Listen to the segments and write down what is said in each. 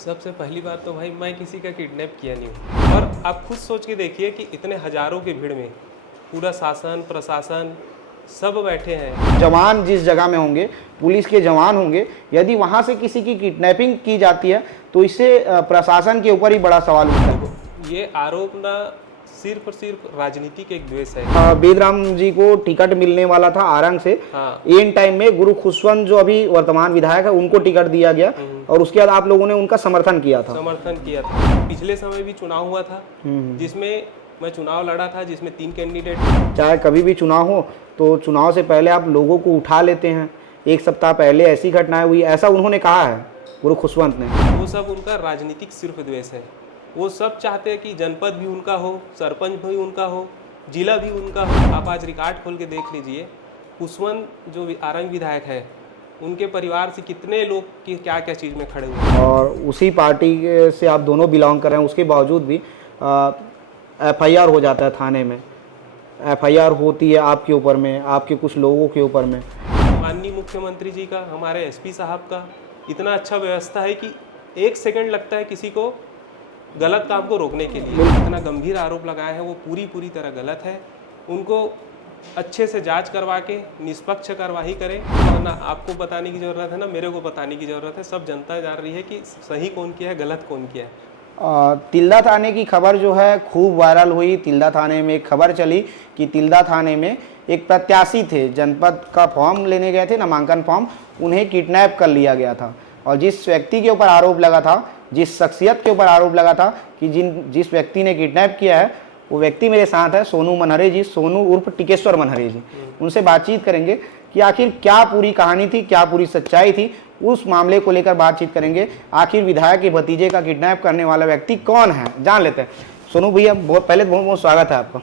सबसे पहली बात तो भाई मैं किसी का किडनैप किया नहीं हूँ। और आप खुद सोच के देखिए कि इतने हजारों की भीड़ में पूरा शासन प्रशासन सब बैठे हैं। जवान जिस जगह में होंगे, पुलिस के जवान होंगे, यदि वहाँ से किसी की किडनैपिंग की जाती है तो इससे प्रशासन के ऊपर ही बड़ा सवाल उठता है। ये आरोप ना सिर्फ और सिर्फ राजनीतिक एक द्वेष है। बेदराम जी को टिकट मिलने वाला था आरंग से। हाँ। एन टाइम में गुरु खुशवंत जो अभी वर्तमान विधायक है उनको टिकट दिया गया और उसके बाद आप लोगों ने उनका समर्थन किया था। पिछले समय भी चुनाव हुआ था जिसमें मैं चुनाव लड़ा था, जिसमें 3 कैंडिडेट। चाहे कभी भी चुनाव हो तो चुनाव से पहले आप लोगों को उठा लेते हैं। एक सप्ताह पहले ऐसी घटनाएं हुई, ऐसा उन्होंने कहा है गुरु खुशवंत ने। वो सब उनका राजनीतिक सिर्फ द्वेष है। वो सब चाहते हैं कि जनपद भी उनका हो, सरपंच भी उनका हो, जिला भी उनका हो। आप आज रिकॉर्ड खोल के देख लीजिए, खुशवंत जो आरंग विधायक है उनके परिवार से कितने लोग की क्या क्या चीज़ में खड़े हुए हैं। और उसी पार्टी से आप दोनों बिलोंग कर रहे हैं, उसके बावजूद भी FIR हो जाता है थाने में। FIR होती है आपके ऊपर में, आपके कुछ लोगों के ऊपर में। माननीय मुख्यमंत्री जी का, हमारे SP साहब का इतना अच्छा व्यवस्था है कि 1 सेकंड लगता है किसी को गलत काम को रोकने के लिए। इतना गंभीर आरोप लगाए हैं वो पूरी तरह गलत है। उनको अच्छे से जांच करवा के निष्पक्ष कार्रवाई करें। और ना आपको बताने की ज़रूरत है ना मेरे को बताने की ज़रूरत है, सब जनता जान रही है कि सही कौन किया है, गलत कौन किया है। तिल्दा थाने की खबर जो है खूब वायरल हुई। तिल्दा थाने में एक खबर चली कि तिल्दा थाने में एक प्रत्याशी थे, जनपद का फॉर्म लेने गए थे, नामांकन फॉर्म, उन्हें किडनैप कर लिया गया था। और जिस व्यक्ति के ऊपर आरोप लगा था, जिस शख्सियत के ऊपर आरोप लगा था कि जिस व्यक्ति ने किडनैप किया है वो व्यक्ति मेरे साथ है, सोनू मनहरे जी, सोनू उर्फ टिकेश्वर मनहरे जी। उनसे बातचीत करेंगे कि आखिर क्या पूरी कहानी थी, क्या पूरी सच्चाई थी, उस मामले को लेकर बातचीत करेंगे। आखिर विधायक के भतीजे का किडनैप करने वाला व्यक्ति कौन है, जान लेते हैं। सोनू भैया बहुत बहुत स्वागत है आपका।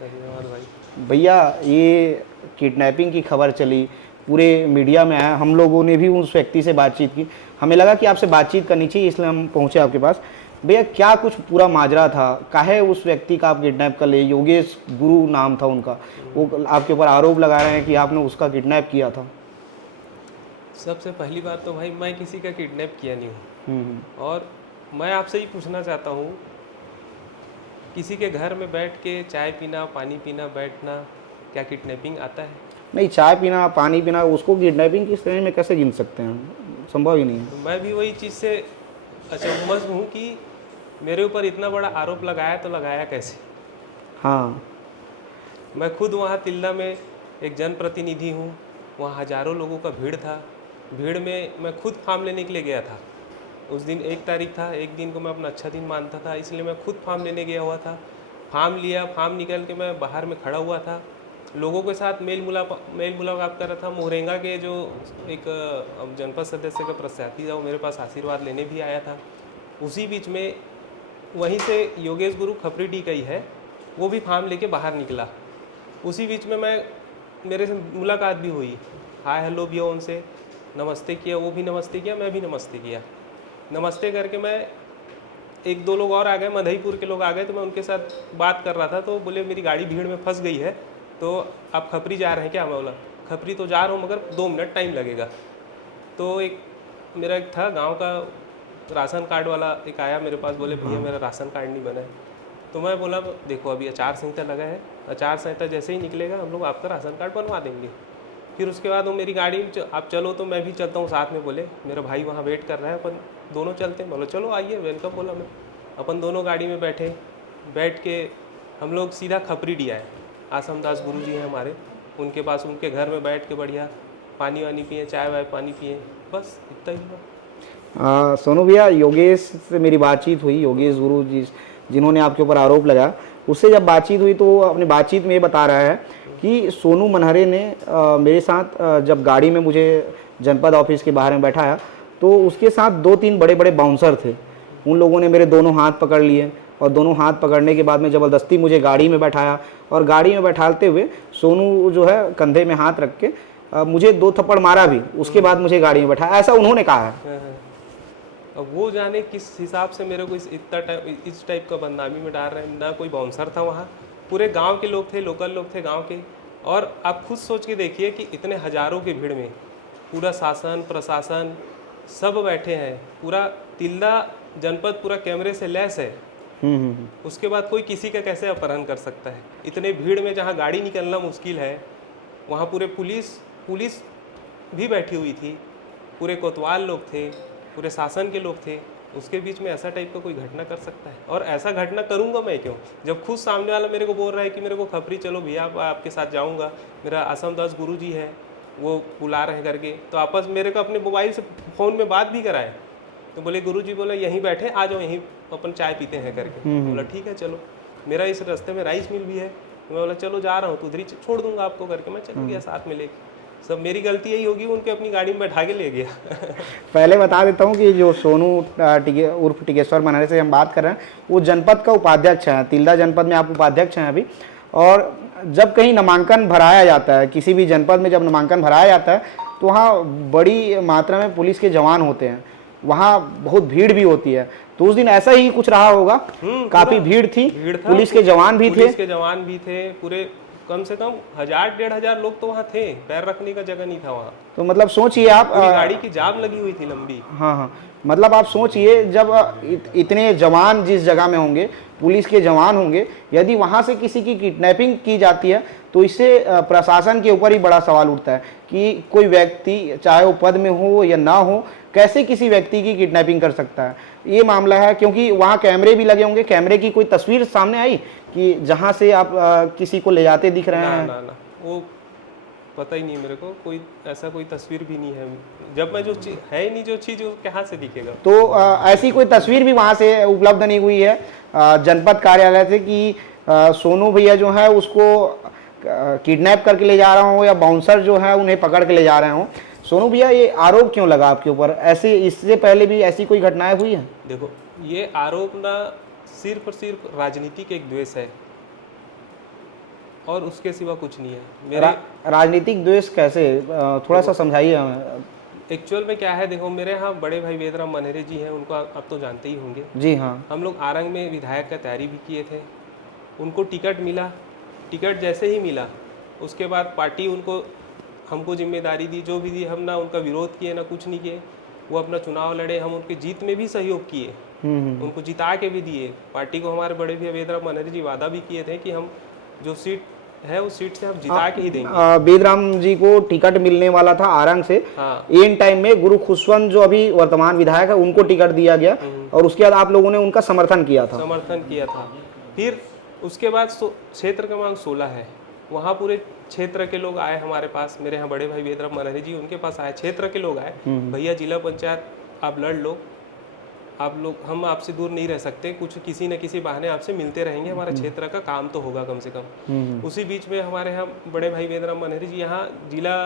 धन्यवाद भाई। भैया ये किडनैपिंग की खबर चली, पूरे मीडिया में आया, हम लोगों ने भी उस व्यक्ति से बातचीत की, हमें लगा कि आपसे बातचीत करनी चाहिए इसलिए हम पहुँचे आपके पास। भैया क्या कुछ पूरा माजरा था, काहे उस व्यक्ति का आप किडनैप कर ले? योगेश गुरु नाम था उनका, वो आपके ऊपर आरोप लगा रहे हैं कि आपने उसका किडनैप किया था। सबसे पहली बात तो भाई मैं किसी का किडनैप किया नहीं हूँ। और मैं आपसे ही पूछना चाहता हूँ, किसी के घर में बैठ के चाय पीना, पानी पीना, बैठना, क्या किडनैपिंग आता है? नहीं, चाय पीना, पानी पीना, उसको किडनैपिंग की श्रेणी में कैसे गिन सकते हैं? संभव ही नहीं है। तो मैं भी वही चीज़ से अचंभव हूँ कि मेरे ऊपर इतना बड़ा आरोप लगाया तो लगाया कैसे? हाँ, मैं खुद वहाँ तिल्दा में एक जनप्रतिनिधि हूँ। वहाँ हज़ारों लोगों का भीड़ था। भीड़ में मैं खुद फॉर्म लेने के लिए गया था। उस दिन 1 तारीख था, एक दिन को मैं अपना अच्छा दिन मानता था, इसलिए मैं खुद फॉर्म लेने गया हुआ था। फॉर्म लिया, फॉर्म निकल के मैं बाहर में खड़ा हुआ था, लोगों के साथ मेल मुलाकात कर रहा था। मोहरेंगा के जो एक जनपद सदस्य का प्रत्याशी था वो मेरे पास आशीर्वाद लेने भी आया था। उसी बीच में वहीं से योगेश गुरु खपरीडी का ही है, वो भी फॉर्म लेके बाहर निकला। उसी बीच में मेरे से मुलाकात भी हुई, हाय हेलो भी हो, उनसे नमस्ते किया, वो भी नमस्ते किया, मैं भी नमस्ते किया। नमस्ते करके मैं 1-2 लोग और आ गए, मधईपुर के लोग आ गए, तो मैं उनके साथ बात कर रहा था तो बोले मेरी गाड़ी भीड़ में फंस गई है, तो आप खपरी जा रहे हैं क्या? मैं बोला खपरी तो जा रहा हूँ मगर 2 मिनट टाइम लगेगा। तो मेरा एक था गांव का राशन कार्ड वाला, एक आया मेरे पास, बोले भैया मेरा राशन कार्ड नहीं बना है। तो मैं बोला देखो अभी आचार संहिता लगा है, आचार संहिता जैसे ही निकलेगा हम लोग आपका राशन कार्ड बनवा देंगे। फिर उसके बाद वो मेरी गाड़ी में आप चलो तो मैं भी चलता हूँ साथ में। बोले मेरा भाई वहाँ वेट कर रहा है, अपन दोनों चलते हैं। बोलो चलो आइए, वेलकम बोला मैं। अपन दोनों गाड़ी में बैठ के हम लोग सीधा खपरीडी आए। आसम दास गुरु जी हैं हमारे, उनके पास, उनके घर में बैठ के बढ़िया पानी वानी पिए, चाय वाय पानी पिए, बस इतना ही हुआ। सोनू भैया, योगेश से मेरी बातचीत हुई, योगेश गुरु जी जिन्होंने आपके ऊपर आरोप लगाया, उससे जब बातचीत हुई तो वो अपनी बातचीत में ये बता रहा है कि सोनू मनहरे ने मेरे साथ जब गाड़ी में मुझे जनपद ऑफिस के बाहर में बैठाया तो उसके साथ 2-3 बड़े बाउंसर थे। उन लोगों ने मेरे दोनों हाथ पकड़ लिए और दोनों हाथ पकड़ने के बाद में ज़बरदस्ती मुझे गाड़ी में बैठाया और गाड़ी में बैठाते हुए सोनू जो है कंधे में हाथ रख के मुझे 2 थप्पड़ मारा भी। उसके बाद मुझे गाड़ी में बैठाया, ऐसा उन्होंने कहा है। अब वो जाने किस हिसाब से मेरे को इस टाइप का बदनामी में डाल रहे हैं। ना कोई बाउंसर था वहाँ, पूरे गांव के लोग थे, लोकल लोग थे गांव के। और आप खुद सोच के देखिए कि इतने हजारों की भीड़ में पूरा शासन प्रशासन सब बैठे हैं, पूरा तिल्दा जनपद पूरा कैमरे से लैस है, उसके बाद कोई किसी का कैसे अपहरण कर सकता है? इतने भीड़ में जहाँ गाड़ी निकलना मुश्किल है, वहाँ पूरे पुलिस भी बैठी हुई थी, पूरे कोतवाल लोग थे, पूरे शासन के लोग थे, उसके बीच में ऐसा टाइप का कोई घटना कर सकता है? और ऐसा घटना करूंगा मैं क्यों, जब खुद सामने वाला मेरे को बोल रहा है कि मेरे को खपरी चलो भैया आपके साथ जाऊंगा, मेरा आसम दास गुरु जी है वो बुला रहे हैं करके, तो आपस मेरे को अपने मोबाइल से फ़ोन में बात भी कराए, तो बोले गुरु जी बोले यहीं बैठे आ जाओ, यहीं अपन चाय पीते हैं करके। बोला ठीक है चलो, मेरा इस रास्ते में राइस मिल भी है, तो मैं बोला चलो जा रहा हूँ, तो उधर ही छोड़ दूंगा आपको करके मैं चल गया साथ में लेके। सब मेरी गलती यही होगी, उनके अपनी गाड़ी में बैठा के ले गया। पहले बता देता हूँ कि जो सोनू उर्फ टिकेश्वर मनारे से हम बात कर रहे हैं, वो जनपद का उपाध्यक्ष हैं, तिल्दा जनपद में आप उपाध्यक्ष हैं अभी। और जब कहीं नामांकन भराया जाता है, किसी भी जनपद में जब नामांकन भराया जाता है, तो वहाँ बड़ी मात्रा में पुलिस के जवान होते हैं, वहाँ बहुत भीड़ भी होती है। तो उस दिन ऐसा ही कुछ रहा होगा, काफी भीड़ थी, पुलिस के जवान भी थे, पुलिस के जवान भी थे, पूरे कम से कम 1000-1500 लोग तो वहाँ थे, पैर रखने का जगह नहीं था वहाँ। तो मतलब सोचिए आप, गाड़ी की जाम लगी हुई थी लंबी। हाँ, मतलब आप सोचिए जब इतने जवान जिस जगह में होंगे, पुलिस के जवान होंगे, यदि वहाँ से किसी की किडनैपिंग की जाती है तो इससे प्रशासन के ऊपर ही बड़ा सवाल उठता है कि कोई व्यक्ति चाहे वो पद में हो या ना हो, कैसे किसी व्यक्ति की किडनैपिंग कर सकता है। ये मामला है, क्योंकि वहाँ कैमरे भी लगे होंगे, कैमरे की कोई तस्वीर सामने आई कि जहाँ से आप किसी को ले जाते दिख रहे हैं? ना, वो पता ही नहीं मेरे को, कोई ऐसा कोई तस्वीर भी नहीं है। जब मैं जो चीज है ही नहीं, जो चीज वो कहाँ से दिखेगा? तो ऐसी कोई तस्वीर भी वहाँ से उपलब्ध नहीं हुई है जनपद कार्यालय से कि सोनू भैया जो है उसको किडनैप करके ले जा रहा हूँ या बाउंसर जो है उन्हें पकड़ के ले जा रहे हों। सोनू भैया, ये आरोप क्यों लगा आपके ऊपर? ऐसे इससे पहले भी ऐसी कोई घटनाएं हुई हैं? देखो, ये आरोप ना सिर्फ और सिर्फ राजनीतिक एक द्वेष है और उसके सिवा कुछ नहीं है। मेरे राजनीतिक द्वेष कैसे, थोड़ा सा समझाइए हमें। एक्चुअल में क्या है, देखो मेरे यहाँ बड़े भाई वेदराम मनेरे जी हैं, उनको आप तो जानते ही होंगे। जी हाँ। हम लोग आरंग में विधायक का तैयारी भी किए थे, उनको टिकट मिला, टिकट जैसे ही मिला उसके बाद पार्टी उनको हमको जिम्मेदारी दी, जो भी दी, हम ना उनका विरोध किए ना कुछ नहीं किए, वो अपना चुनाव लड़े, हम उनके जीत में भी सहयोग किए, उनको जिता के भी दिए। पार्टी को हमारे बड़े भाई वेदराम मनेरे जी वादा भी किए थे कि हम जो सीट है उस सीट से हम जिता के ही देंगे। वेदराम जी को टिकट मिलने वाला था आरंग से, हाँ। एन टाइम में गुरु खुशवंत जो अभी वर्तमान विधायक है उनको टिकट दिया गया और उसके बाद आप लोगों ने उनका समर्थन किया था। फिर उसके बाद क्षेत्र क्रमांक 16 है, वहाँ पूरे क्षेत्र के लोग आए हमारे पास, मेरे यहाँ बड़े भाई वेदराम मनेरे जी उनके पास आए, क्षेत्र के लोग आए, भैया जिला पंचायत आप लड़ लो, आप लोग, हम आपसे दूर नहीं रह सकते, कुछ किसी न किसी बहाने आपसे मिलते रहेंगे, हमारा क्षेत्र का काम तो होगा कम से कम। उसी बीच में हमारे यहाँ बड़े भाई वेदराम मनेरे जी, यहाँ जिला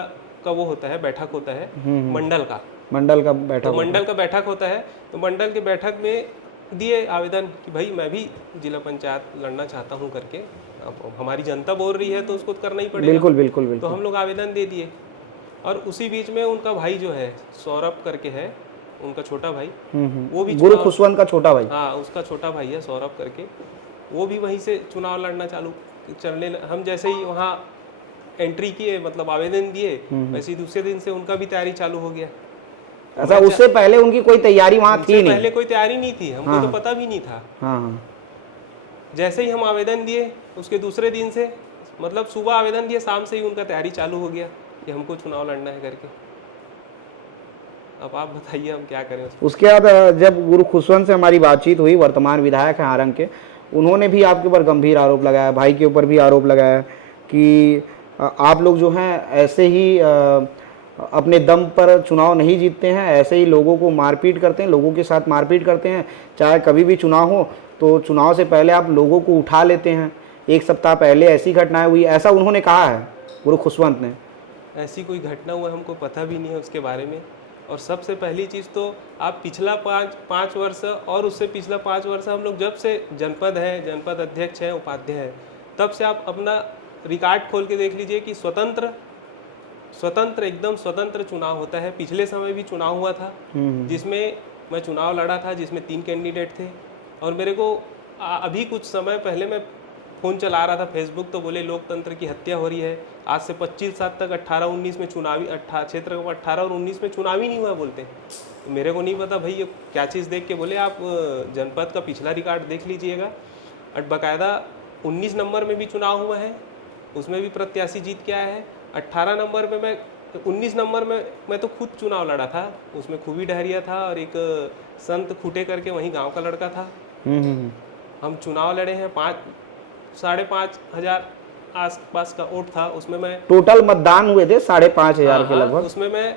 का वो होता है, बैठक होता है मंडल का बैठक, तो मंडल का बैठक होता है, तो मंडल के बैठक में दिए आवेदन कि भाई मैं भी जिला पंचायत लड़ना चाहता हूँ करके, अब हमारी जनता बोल रही है तो उसको करना ही पड़ेगा। बिल्कुल। तो हम लोग आवेदन दे दिए और उसी बीच में उनका भाई जो है सौरभ करके है, उनका छोटा भाई, वो भी गुरु खुशवंत का छोटा भाई, हाँ उसका छोटा भाई है सौरभ करके, वो भी वहीं से चुनाव लड़ना चलने, हम जैसे ही वहाँ एंट्री किए, मतलब आवेदन दिए, वैसे ही दूसरे दिन से उनका भी तैयारी चालू हो गया। अच्छा, उससे पहले उनकी कोई तैयारी वहाँ थी नहीं? पहले कोई तैयारी नहीं थी, हमको तो पता भी नहीं था। हाँ। जैसे ही हम आवेदन दिए उसके दूसरे दिन से, मतलब सुबह आवेदन दिए, शाम से ही उनका तैयारी चालू हो गया कि हमको चुनाव लड़ना है करके। अब आप बताइए हम क्या करें। उसके बाद जब गुरु खुशवंत से हमारी बातचीत हुई, वर्तमान विधायक हैं आरंग के, उन्होंने भी आपके ऊपर गंभीर आरोप लगाया, भाई के ऊपर भी आरोप लगाया कि आप लोग जो हैं ऐसे ही अपने दम पर चुनाव नहीं जीतते हैं, ऐसे ही लोगों को मारपीट करते हैं, लोगों के साथ मारपीट करते हैं, चाहे कभी भी चुनाव हो तो चुनाव से पहले आप लोगों को उठा लेते हैं। एक सप्ताह पहले ऐसी घटनाएं हुई, ऐसा उन्होंने कहा है गुरु खुशवंत ने। ऐसी कोई घटना हुआ हमको पता भी नहीं है उसके बारे में। और सबसे पहली चीज़ तो आप पिछला पाँच वर्ष और उससे पिछला 5 वर्ष हम लोग जब से जनपद हैं, जनपद अध्यक्ष हैं, उपाध्यक्ष हैं, तब से आप अपना रिकॉर्ड खोल के देख लीजिए कि स्वतंत्र एकदम स्वतंत्र चुनाव होता है। पिछले समय भी चुनाव हुआ था जिसमें मैं चुनाव लड़ा था, जिसमें 3 कैंडिडेट थे, और मेरे को अभी कुछ समय पहले मैं फ़ोन चला रहा था फेसबुक, तो बोले लोकतंत्र की हत्या हो रही है, आज से 25 साल तक 18-19 में चुनावी क्षेत्र को 18 और 19 में चुनाव ही नहीं हुआ बोलते हैं। तो मेरे को नहीं पता भाई ये क्या चीज़ देख के बोले। आप जनपद का पिछला रिकॉर्ड देख लीजिएगा, और बाकायदा 19 नंबर में भी चुनाव हुआ है, उसमें भी प्रत्याशी जीत के आया है। 18 नंबर में मैं 19 नंबर में मैं तो खुद चुनाव लड़ा था, उसमें खूबी डहरिया था और एक संत खूटे करके वहीं गांव का लड़का था। हम चुनाव लड़े हैं, 5-5.5 हजार आसपास का वोट था उसमें। मैं टोटल मतदान हुए थे 5,500 के लगभग। उसमें मैं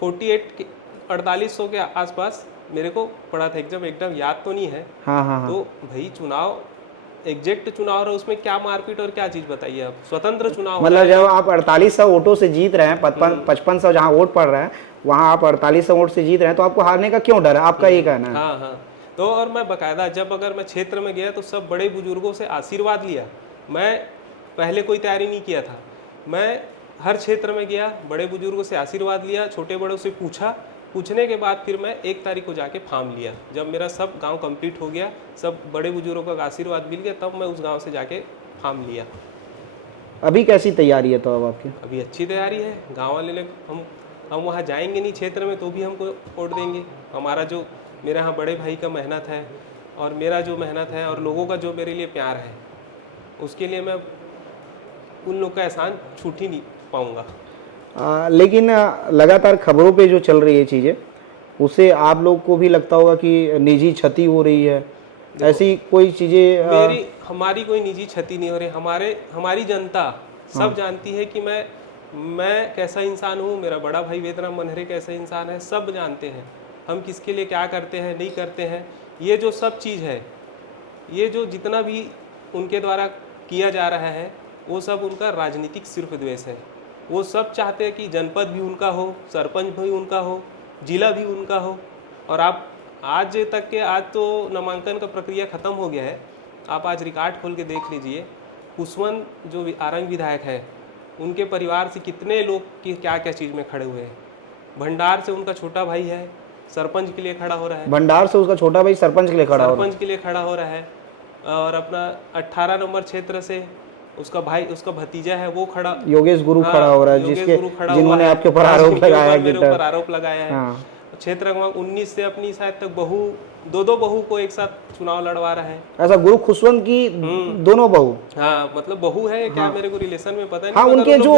4800 के आसपास मेरे को पड़ा था, एकदम याद तो नहीं है। हाँ। तो भाई चुनाव एग्जैक्ट चुनाव रहा, उसमें क्या मारपीट और क्या चीज बताइए आप। स्वतंत्र चुनाव मतलब जब आप 4800 वोटों से जीत रहे हैं, 5500 जहाँ वोट पड़ रहे हैं वहाँ आप 4800 वोट से जीत रहे हैं, तो आपको हारने का क्यों डर है, आपका ये कहना है? हाँ। तो और मैं बकायदा जब अगर मैं क्षेत्र में गया तो सब बड़े बुजुर्गों से आशीर्वाद लिया। मैं पहले कोई तैयारी नहीं किया था, मैं हर क्षेत्र में गया, बड़े बुजुर्गों से आशीर्वाद लिया, छोटे बड़ों से पूछने के बाद फिर मैं 1 तारीख को जाके फॉर्म लिया। जब मेरा सब गांव कंप्लीट हो गया, सब बड़े बुजुर्गों का आशीर्वाद मिल गया, तब मैं उस गांव से जाके फॉर्म लिया। अभी कैसी तैयारी है तो अब आपकी? अभी अच्छी तैयारी है। गांव वाले लोग हम वहाँ जाएंगे नहीं क्षेत्र में तो भी हमको वोट देंगे। हमारा जो मेरे यहाँ बड़े भाई का मेहनत है और मेरा जो मेहनत है और लोगों का जो मेरे लिए प्यार है, उसके लिए मैं उन लोग का एहसान छूट ही नहीं पाऊँगा। लेकिन लगातार खबरों पे जो चल रही है चीज़ें, उससे आप लोग को भी लगता होगा कि निजी क्षति हो रही है, ऐसी कोई चीज़ें? हमारी कोई निजी क्षति नहीं हो रही। हमारी जनता सब जानती है कि मैं कैसा इंसान हूँ, मेरा बड़ा भाई वेदराम मनहरे कैसा इंसान है, सब जानते हैं हम किसके लिए क्या करते हैं नहीं करते हैं। ये जो सब चीज़ है, ये जो जितना भी उनके द्वारा किया जा रहा है, वो सब उनका राजनीतिक सिर्फ द्वेष है। वो सब चाहते हैं कि जनपद भी उनका हो, सरपंच भी उनका हो, जिला भी उनका हो। और आप आज तो नामांकन का प्रक्रिया ख़त्म हो गया है, आप आज रिकॉर्ड खोल के देख लीजिए। कुशवंत जो आरंग विधायक है, उनके परिवार से कितने लोग की क्या क्या चीज़ में खड़े हुए हैं। भंडार से उनका छोटा भाई है, सरपंच के लिए खड़ा हो रहा है। भंडार से उसका छोटा भाई सरपंच के लिए खड़ा हो रहा है। और अपना 18 नंबर क्षेत्र से उसका भतीजा है, वो खड़ा, योगेश गुरु खड़ा हो रहा है, जिन्होंने आपके ऊपर आरोप लगाया है। क्षेत्र क्रमांक 19 से अपनी शायद तक दो बहू को एक साथ चुनाव लड़वा रहा है। ऐसा गुरु खुशवंत की दोनों बहू? हाँ, मतलब बहू है क्या, मेरे को रिलेशन में पता नहीं। हाँ, उनके जो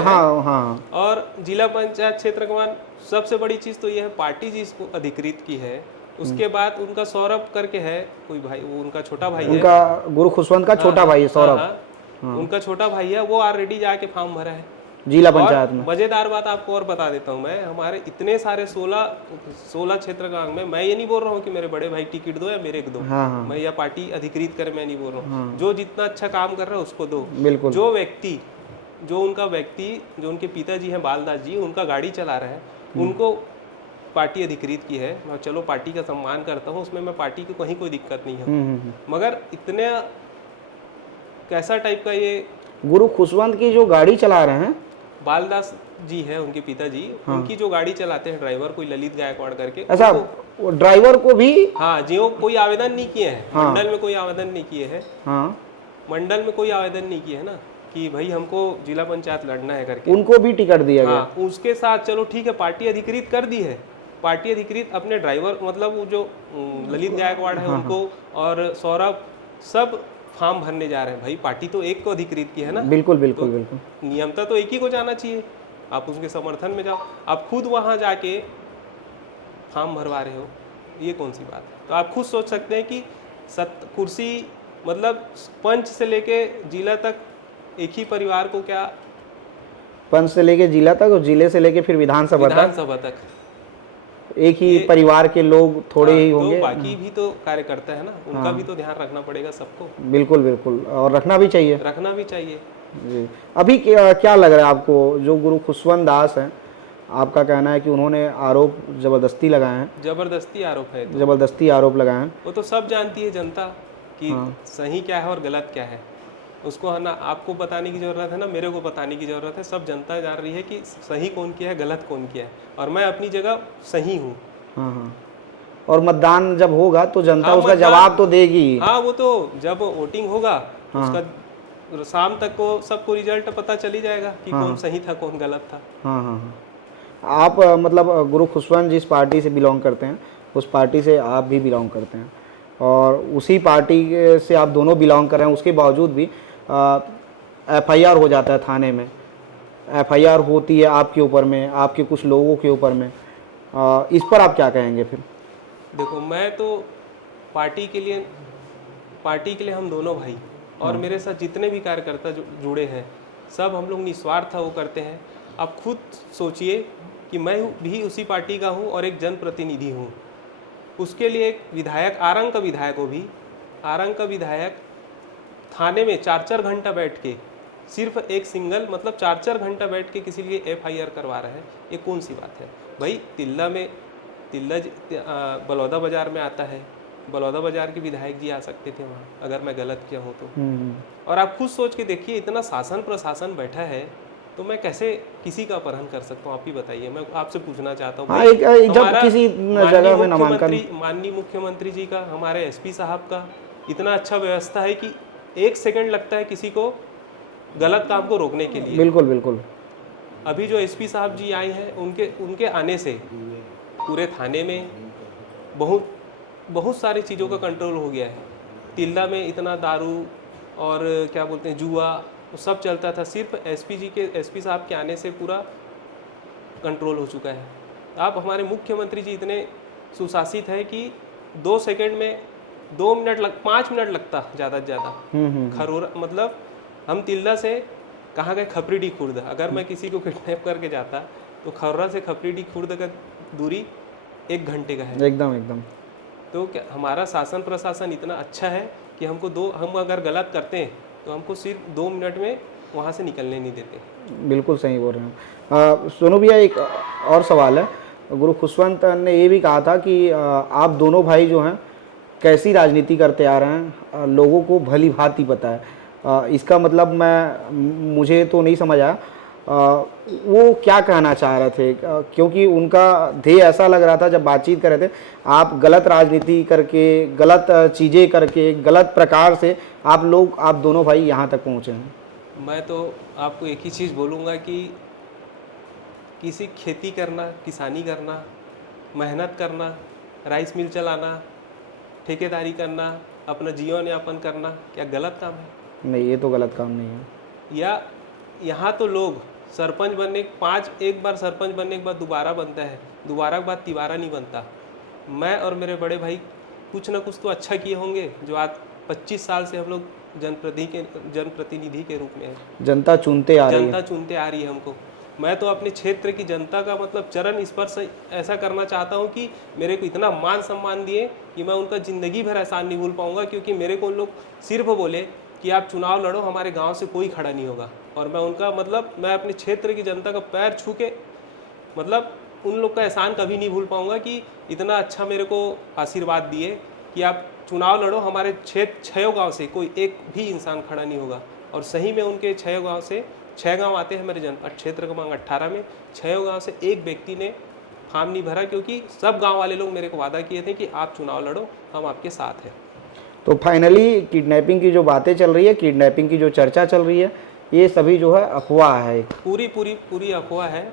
हाँ। और जिला पंचायत क्षेत्र क्रमांक सबसे बड़ी चीज तो ये है, पार्टी जिसको अधिकृत की है, उसके बाद उनका सौरभ करके है कोई भाई, वो उनका छोटा भाई है। उनका गुरु खुशवंत का छोटा भाई है सौरभ, उनका छोटा भाई है, वो ऑलरेडी जाके फॉर्म भरा है जिला पंचायत में। मजेदार बात आपको और बता देता हूँ मैं, हमारे इतने सारे 16 क्षेत्र गांव में, मैं ये नहीं बोल रहा हूँ कि मेरे बड़े भाई टिकट दो या मेरे को दो, मैं या पार्टी अधिकृत करे, मैं नहीं बोल रहा हूँ। जो जितना अच्छा काम कर रहा है उसको दो। बिल्कुल। जो उनके पिताजी हैं बालदास जी, उनका गाड़ी चला रहा है, उनको पार्टी अधिकृत की है। मैं चलो पार्टी का सम्मान करता हूँ, उसमें मैं पार्टी की कहीं कोई दिक्कत नहीं है। मगर इतने कैसा टाइप का ये गुरु खुशवंत की जो गाड़ी चला रहे हैं, बालदास जी है उनके पिताजी, उनकी जो गाड़ी चलाते हैं ड्राइवर, कोई ललित गायकवाड़ करके, ऐसा ड्राइवर को भी, हाँ जी, वो कोई आवेदन नहीं किए हैं मंडल में, कोई आवेदन नहीं किए हैं। मंडल में कोई आवेदन नहीं किए है ना कि भाई हमको जिला पंचायत लड़ना है करके, उनको भी टिकट दिया गया। उसके साथ चलो ठीक है, पार्टी अधिकृत कर दी है, पार्टी अधिकृत अपने ड्राइवर, मतलब वो जो ललित गायकवाड़ है उनको और सौरभ, सब फॉर्म भरने जा रहे हैं। भाई पार्टी तो एक को अधिकृत की है ना। बिल्कुल। नियमता तो एक ही को जाना चाहिए, आप उसके समर्थन में जाओ। आप खुद वहां जाके फॉर्म भरवा रहे हो, ये कौन सी बात है? तो आप खुद सोच सकते हैं कि कुर्सी, मतलब पंच से लेके जिला तक एक ही परिवार को, क्या पंच से लेके जिला तक और जिले से लेके फिर विधानसभा तक एक ही परिवार के लोग थोड़े ही होंगे। तो बाकी भी तो कार्यकर्ता है ना, उनका भी तो ध्यान रखना पड़ेगा सबको। बिल्कुल, और रखना भी चाहिए जी। अभी क्या लग रहा है आपको, जो गुरु खुशवंत दास हैं, आपका कहना है कि उन्होंने आरोप जबरदस्ती लगाए हैं? जबरदस्ती आरोप है, जबरदस्ती आरोप लगाए हैं। वो तो सब जानती है जनता कि सही क्या है और गलत क्या है। उसको है ना आपको बताने की जरूरत है ना मेरे को बताने की जरूरत है। सब जनता जान रही है कि सही कौन किया है, गलत कौन किया है, और मैं अपनी जगह सही हूँ। और मतदान जब होगा तो जनता उसका जवाब तो देगी। हाँ, वो तो जब वोटिंग होगा उसका शाम तक को सबको रिजल्ट पता चली जाएगा कि कौन सही था कौन गलत था। हाँ हाँ हाँ। आप मतलब गुरु खुशवंत जिस पार्टी से बिलोंग करते हैं उस पार्टी से आप भी बिलोंग करते हैं और उसी पार्टी से आप दोनों बिलोंग कर रहे हैं, उसके बावजूद भी एफआईआर हो जाता है थाने में, एफआईआर होती है आपके ऊपर में, आपके कुछ लोगों के ऊपर में। इस पर आप क्या कहेंगे फिर? देखो, मैं तो पार्टी के लिए हम दोनों भाई और मेरे साथ जितने भी कार्यकर्ता जुड़े हैं सब हम लोग निस्वार्थ वो करते हैं। आप खुद सोचिए कि मैं भी उसी पार्टी का हूँ और एक जनप्रतिनिधि हूँ। उसके लिए एक विधायक, आरंग का विधायक थाने में 4-4 घंटा बैठ के सिर्फ एक सिंगल मतलब 4-4 घंटा बैठ के किसी लिए एफआईआर करवा रहा है, ये कौन सी बात है भाई? बलौदा बाजार में आता है, बलौदा बाजार के विधायक जी आ सकते थे वहाँ अगर मैं गलत किया हूँ तो। और आप खुद सोच के देखिए, इतना शासन प्रशासन बैठा है तो मैं कैसे किसी का अपहरण कर सकता हूँ? आप ही बताइए। मैं आपसे पूछना चाहता हूँ माननीय मुख्यमंत्री जी का, हमारे एसपी साहब का इतना अच्छा व्यवस्था है कि 1 सेकंड लगता है किसी को गलत काम को रोकने के लिए। बिल्कुल बिल्कुल। अभी जो एसपी साहब जी आए हैं उनके आने से पूरे थाने में बहुत सारी चीज़ों का कंट्रोल हो गया है। तिल्दा में इतना दारू और क्या बोलते हैं जुआ सब चलता था, सिर्फ एसपी साहब के आने से पूरा कंट्रोल हो चुका है। आप हमारे मुख्यमंत्री जी इतने सुशासित है कि 2 सेकंड में 5 मिनट लगता ज़्यादा से ज़्यादा। खरोरा मतलब हम तिल्दा से कहाँ गए, खपरीडी खुर्द। अगर मैं किसी को किडनैप करके जाता तो खर्रा से खपरीडी खुर्द का दूरी 1 घंटे का है। एकदम। तो क्या हमारा शासन प्रशासन इतना अच्छा है कि हम अगर गलत करते हैं तो हमको सिर्फ 2 मिनट में वहाँ से निकलने नहीं देते। बिल्कुल सही बोल रहे हैं। सोनू भैया, एक और सवाल है। गुरु खुशवंत ने ये भी कहा था कि आप दोनों भाई जो हैं कैसी राजनीति करते आ रहे हैं लोगों को भली भांति पता है। इसका मतलब मुझे तो नहीं समझ आया वो क्या कहना चाह रहे थे, क्योंकि उनका ध्येय ऐसा लग रहा था जब बातचीत कर रहे थे, आप गलत राजनीति करके, गलत चीज़ें करके, गलत प्रकार से आप दोनों भाई यहाँ तक पहुँचे हैं। मैं तो आपको एक ही चीज़ बोलूँगा कि किसी खेती करना, किसानी करना, मेहनत करना, राइस मिल चलाना, ठेकेदारी करना, अपना जीवन यापन करना क्या गलत काम है? नहीं, ये तो गलत काम नहीं है। या यहाँ तो लोग सरपंच एक बार सरपंच बनने के बाद दोबारा बनता है, दोबारा के बाद तिबारा नहीं बनता। मैं और मेरे बड़े भाई कुछ ना कुछ तो अच्छा किए होंगे जो आज 25 साल से हम लोग जनप्रतिनिधि के रूप में है। जनता चुनते आ रही है हमको। मैं तो अपने क्षेत्र की जनता का मतलब चरण स्पर्श ऐसा करना चाहता हूँ कि मेरे को इतना मान सम्मान दिए कि मैं उनका ज़िंदगी भर एहसान नहीं भूल पाऊँगा, क्योंकि मेरे को उन लोग सिर्फ बोले कि आप चुनाव लड़ो, हमारे गांव से कोई खड़ा नहीं होगा। और मैं मैं अपने क्षेत्र की जनता का पैर छू के उन लोग का एहसान कभी नहीं भूल पाऊँगा कि इतना अच्छा मेरे को आशीर्वाद दिए कि आप चुनाव लड़ो, हमारे क्षेत्र 6 गाँव से कोई एक भी इंसान खड़ा नहीं होगा। और सही में उनके 6 गाँव से 6 गाँव आते हैं मेरे जनपद क्षेत्र क्रमांक 18 में, 6 गाँव से एक व्यक्ति ने फार्म नहीं भरा, क्योंकि सब गाँव वाले लोग मेरे को वादा किए थे कि आप चुनाव लड़ो, हम आपके साथ हैं। तो फाइनली किडनैपिंग की जो बातें चल रही है, किडनैपिंग की जो चर्चा चल रही है, ये सभी जो है अफवाह है। पूरी अफवाह है।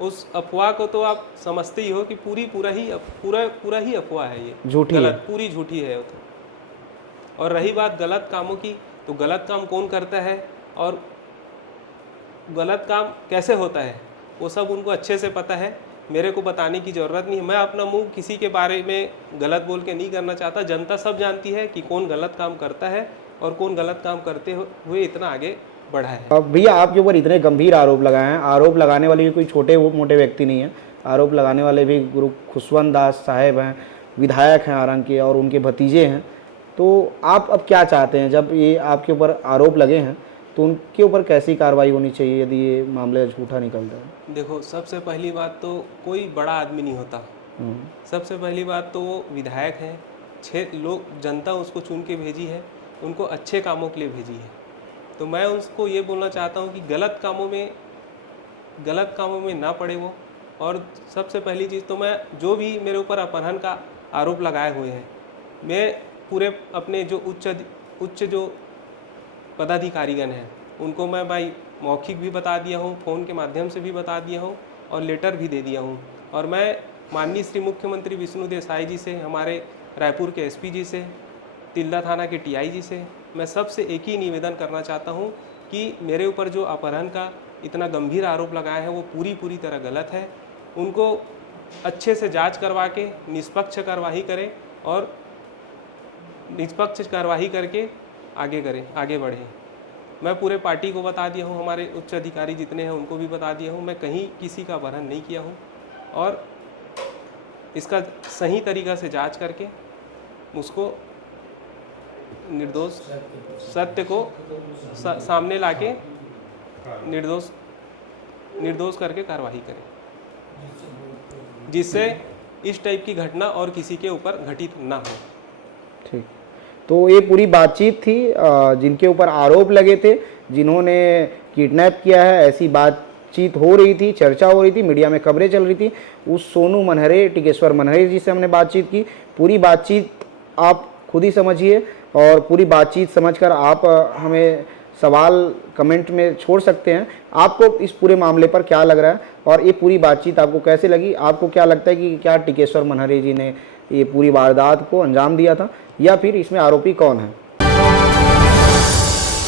उस अफवाह को तो आप समझते ही हो कि पूरा ही अफवाह है, ये झूठी है, पूरी झूठी है। तो और रही बात गलत कामों की, तो गलत काम कौन करता है और गलत काम कैसे होता है वो सब उनको अच्छे से पता है, मेरे को बताने की ज़रूरत नहीं है। मैं अपना मुंह किसी के बारे में गलत बोल के नहीं करना चाहता। जनता सब जानती है कि कौन गलत काम करता है और कौन गलत काम करते हुए इतना आगे बढ़ा है। अब भैया आपके ऊपर इतने गंभीर आरोप लगाए हैं, आरोप लगाने वाले भी कोई छोटे मोटे व्यक्ति नहीं है, आरोप लगाने वाले भी गुरु खुशवंत दास साहेब हैं, विधायक हैं आरंग के और उनके भतीजे हैं। तो आप अब क्या चाहते हैं, जब ये आपके ऊपर आरोप लगे हैं तो उनके ऊपर कैसी कार्रवाई होनी चाहिए यदि ये मामला झूठा निकलता है? देखो, सबसे पहली बात तो कोई बड़ा आदमी नहीं होता। सबसे पहली बात तो वो विधायक हैं, 6 लोग जनता उसको चुन के भेजी है, उनको अच्छे कामों के लिए भेजी है। तो मैं उसको ये बोलना चाहता हूँ कि गलत कामों में ना पड़े वो। और सबसे पहली चीज़ तो मैं जो भी मेरे ऊपर अपहरण का आरोप लगाए हुए हैं, मैं पूरे अपने जो उच्च जो पदाधिकारीगण हैं उनको मैं भाई मौखिक भी बता दिया हूँ, फ़ोन के माध्यम से भी बता दिया हूँ और लेटर भी दे दिया हूँ। और मैं माननीय श्री मुख्यमंत्री विष्णु देसाई जी से, हमारे रायपुर के एसपी जी से, तिल्दा थाना के टीआई जी से मैं सबसे एक ही निवेदन करना चाहता हूँ कि मेरे ऊपर जो अपहरण का इतना गंभीर आरोप लगाया है वो पूरी तरह गलत है। उनको अच्छे से जांच करवा के निष्पक्ष कार्यवाही करें और निष्पक्ष कार्यवाही करके आगे बढ़ें। मैं पूरे पार्टी को बता दिया हूँ, हमारे उच्च अधिकारी जितने हैं उनको भी बता दिया हूँ, मैं कहीं किसी का अपहरण नहीं किया हूँ और इसका सही तरीक़ा से जांच करके उसको निर्दोष सत्य को सामने लाके निर्दोष करके कार्रवाई करें, जिससे इस टाइप की घटना और किसी के ऊपर घटित ना हो। ठीक, तो ये पूरी बातचीत थी जिनके ऊपर आरोप लगे थे, जिन्होंने किडनैप किया है, ऐसी बातचीत हो रही थी, चर्चा हो रही थी, मीडिया में खबरें चल रही थी। उस सोनू मनहरे, टिकेश्वर मनहरे जी से हमने बातचीत की। पूरी बातचीत आप खुद ही समझिए और पूरी बातचीत समझकर आप हमें सवाल कमेंट में छोड़ सकते हैं। आपको इस पूरे मामले पर क्या लग रहा है और ये पूरी बातचीत आपको कैसे लगी? आपको क्या लगता है कि क्या टिकेश्वर मनहरे जी ने ये पूरी वारदात को अंजाम दिया था या फिर इसमें आरोपी कौन है?